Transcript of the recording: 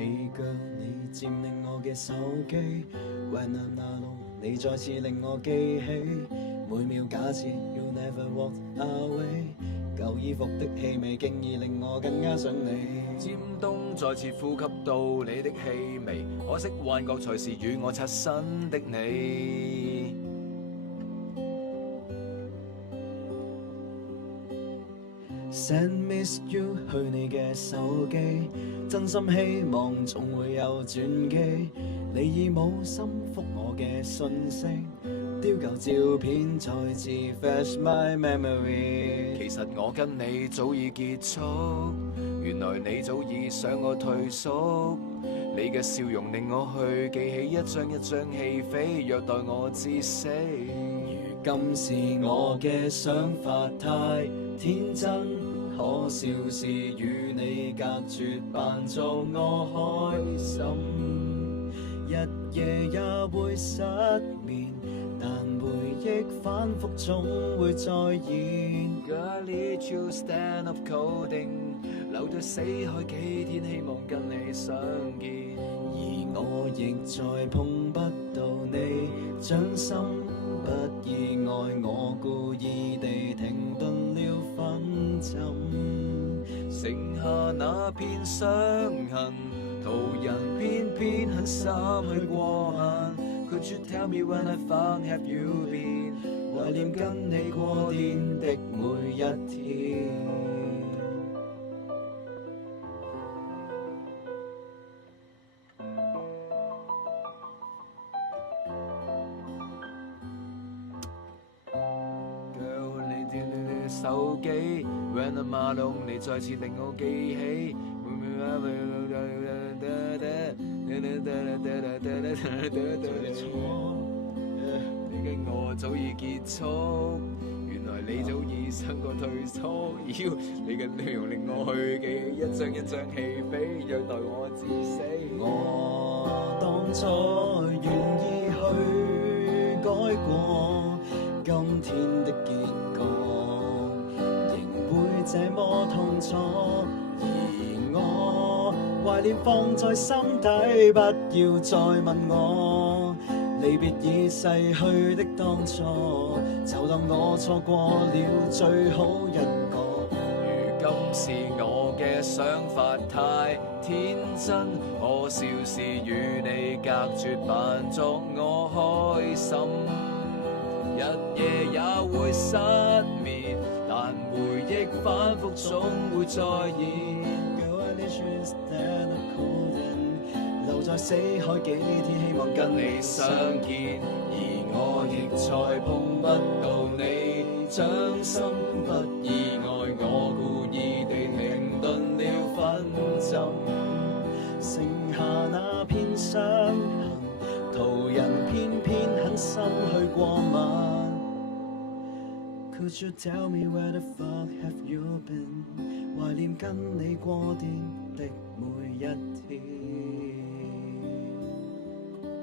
起腳，你佔領我嘅手機 ，When I'm not alone，你再次令我記起，每秒假設 You never walk away，舊衣服的氣味竟已令我更加想你。尖東再次呼吸到你的氣味，可惜幻覺才是與我擦身的你。Send miss you 去你嘅手機，真心希望總會有轉機。你已冇心覆我嘅訊息，丟舊照片再次 flash my memory。其實我跟你早已結束，原來你早已想我退縮。你嘅笑容令我去記起一張一張戲飛，虐待我至死。如今是我嘅想法太天真，可笑是與你隔絕，扮作我開心，日夜也會失眠，但回憶反覆總會再現。I need you stand up coding， 留到死海幾天，希望跟你相見，而我亦再碰不到你掌心，不意外我故意地停頓了分針，剩下那片傷痕，途人偏偏狠心去過限。Could you tell me when I found have you been？ 懷念跟你過電的每一天。手機 When I'm alone， 你再次令我記起。你跟我早已結束，原來你早已想過退縮。妖，你嘅內容令我去記起一張一張戲飛，虐待我至死。我當初願意去改過今天的結局，會這麼痛楚，而我懷念放在心底，不要再問我離別已逝去的當初，就當我錯過了最好一個。如今是我嘅想法太天真，可笑是與你隔絕，扮作我開心，日夜也會失眠，但回憶反覆總會再現。留在死海幾天，希望跟你相見，而我亦再碰不到你掌心，不意外我故意地停頓了分針，剩下那片傷痕，途人偏偏狠心去過問。Could you tell me where the fuck have you been？ 懷念跟你過電的每一天。